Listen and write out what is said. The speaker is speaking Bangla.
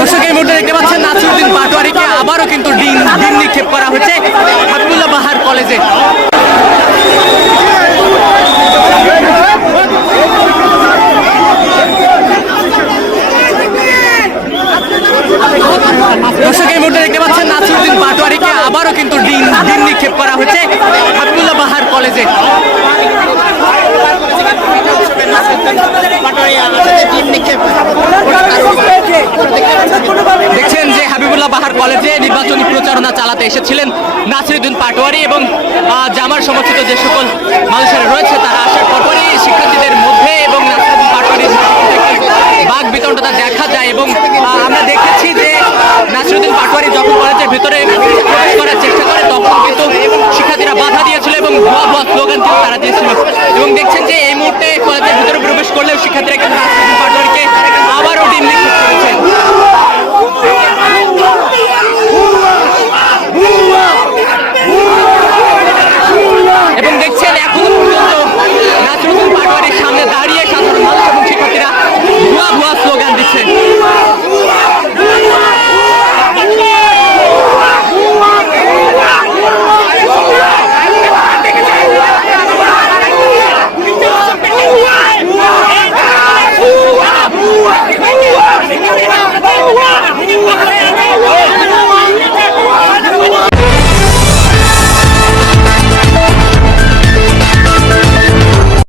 দর্শক এই মুহূর্তে দেখতে পাচ্ছেন নাসিরউদ্দিন পাটোয়ারিকে আবারও কিন্তু ডিম নিক্ষেপ করা হচ্ছে হাবিবুল্লাহ বাহার কলেজে। দর্শক এই মুহূর্তে দেখতে পাচ্ছেন নাসিরউদ্দিন পাটোয়ারিকে আবারও কিন্তু ডিম নিক্ষেপ করা হচ্ছে হাবিবুল্লাহ বাহার কলেজে। দেখছেন যে হাবিবুল্লাহ বাহার কলেজে নির্বাচনী প্রচারণা চালাতে এসেছিলেন নাসিরউদ্দিন পাটোয়ারি এবং জামার সমর্থিত যে সকল মানুষেরা রয়েছে তারা আসার পরপরই শিক্ষার্থীদের মধ্যে এবং নাসিরউদ্দিন পাটোয়ারির বাক বিতণ্ডতা দেখা যায় এবং আমরা দেখেছি যে নাসিরউদ্দিন পাটোয়ারি যখন কলেজের ভিতরে প্রবেশ করার চেষ্টা করে তখন কিন্তু শিক্ষার্থীরা বাধা দিয়েছিল এবং ভুয়া স্লোগান কিন্তু তারা দিয়েছিল এবং দেখছেন যে এই মুহূর্তে কলেজের ভিতরে প্রবেশ করলেও শিক্ষার্থীরা কিন্তু নাসিরউদ্দিন পাটোয়ারিকে আবারও ডিম নিক্ষেপ করেছে।